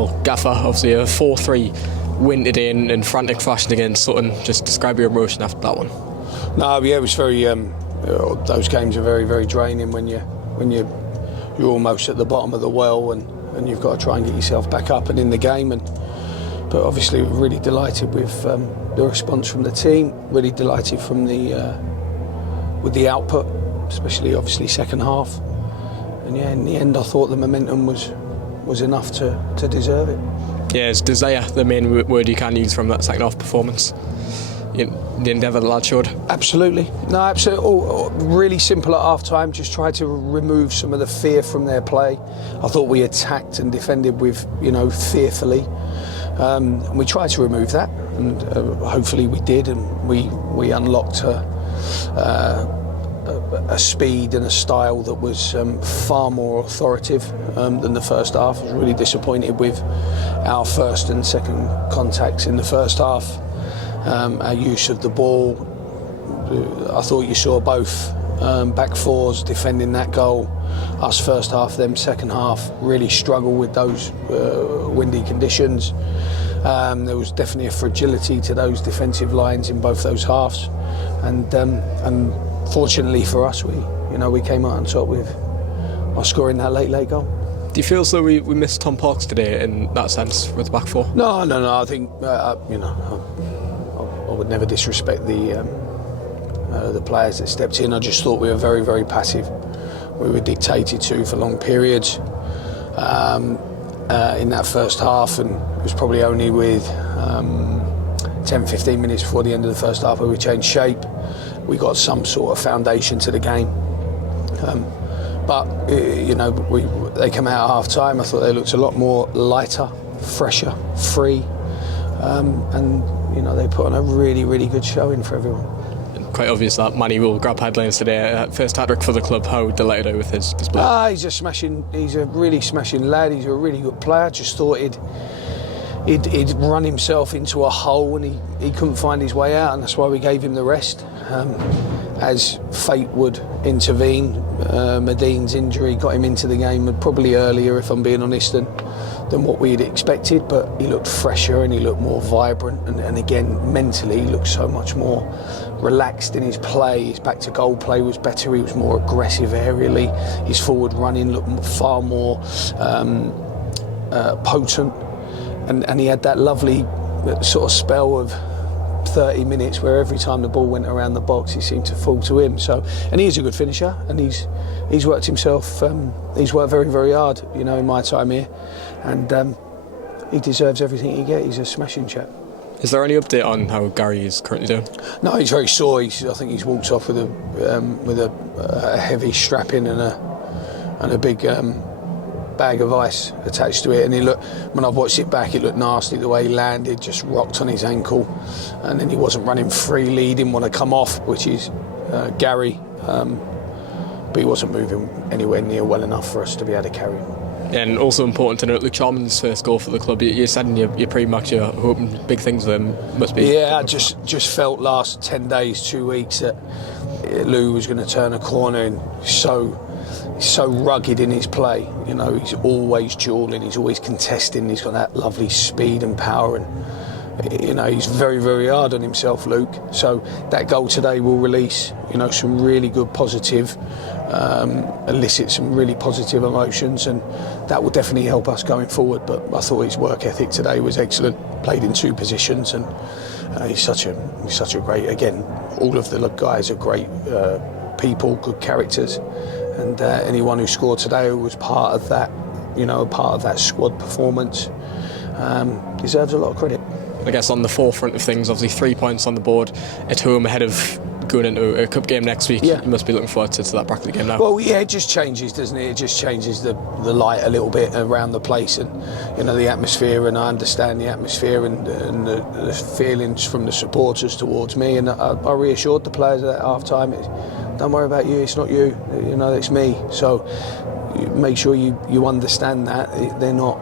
well, Gaffer, obviously a 4-3 win today in frantic fashion against Sutton. Just describe your emotion after that one. No, yeah, it was very. Those games are very, very draining when you're almost at the bottom of the well and you've got to try and get yourself back up and in the game. But obviously, we're really delighted with the response from the team. Really delighted from with the output, especially obviously second half. And yeah, in the end, I thought the momentum was enough to deserve it. Yeah, is desire the main word you can use from that second half performance? The endeavour the lad showed? Absolutely. No, absolutely. Really simple at half time, just tried to remove some of the fear from their play. I thought we attacked and defended with, fearfully. And we tried to remove that, and hopefully we did, and we unlocked a speed and a style that was far more authoritative than the first half. I was really disappointed with our first and second contacts in the first half. Our use of the ball, I thought you saw both back fours defending that goal. Us first half, them second half, really struggle with those windy conditions. There was definitely a fragility to those defensive lines in both those halves, and fortunately for us, we came out on top by scoring that late goal. Do you feel as though we missed Tom Parks today in that sense with the back four? No. I think I would never disrespect the players that stepped in. I just thought we were very, very passive. We were dictated to for long periods in that first half, and it was probably only with 10-15 minutes before the end of the first half where we changed shape. We got some sort of foundation to the game. But they came out at half time. I thought they looked a lot more lighter, fresher, free, and they put on a really, really good showing for everyone. Quite obvious that Manny will grab headlines today. First hat-trick for the club. How delighted are you with his display? He's a really smashing lad. He's a really good player. Just thought he'd run himself into a hole and he couldn't find his way out, and that's why we gave him the rest. As fate would intervene, Madine's injury got him into the game probably earlier, if I'm being honest, than what we had expected, but he looked fresher and he looked more vibrant, and again mentally he looked so much more relaxed in his play. His back to goal play was better. He was more aggressive aerially. His forward running looked far more potent, and he had that lovely sort of spell of 30 minutes where every time the ball went around the box it seemed to fall to him. And he is a good finisher, and he's worked himself, he's worked very, very hard in my time here, and he deserves everything he gets. He's a smashing chap. Is there any update on how Gary is currently doing? No, he's very sore. I think he's walked off with a heavy strapping and a big bag of ice attached to it, and when I've watched it back, it looked nasty the way he landed, just rocked on his ankle, and then he wasn't running freely. He didn't want to come off, which is Gary, but he wasn't moving anywhere near well enough for us to be able to carry him. And also important to note, Luke Charman's first goal for the club. You said in your pre-match you're hoping big things with him. Must be. Yeah, I just felt last 10 days, 2 weeks that Lou was going to turn a corner, and he's so rugged in his play. He's always dueling, he's always contesting. He's got that lovely speed and power, and he's very, very hard on himself, Luke. So that goal today will release some really good positive, elicit some really positive emotions, and that will definitely help us going forward. But I thought his work ethic today was excellent. Played in 2 positions, and he's such a great. Again, all of the guys are great people, good characters, and anyone who scored today was part of that, part of that squad performance, deserves a lot of credit. I guess on the forefront of things, obviously 3 points on the board at home ahead of going into a cup game next week. Yeah. You must be looking forward to that Brackley game now. Well, yeah, it just changes, doesn't it? It just changes the light a little bit around the place, and the atmosphere. And I understand the atmosphere and the feelings from the supporters towards me. And I reassured the players at half time, don't worry about you. It's not you. It's me. So make sure you understand that they're not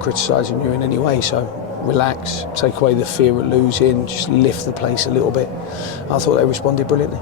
criticising you in any way. So relax, take away the fear of losing, just lift the place a little bit. I thought they responded brilliantly.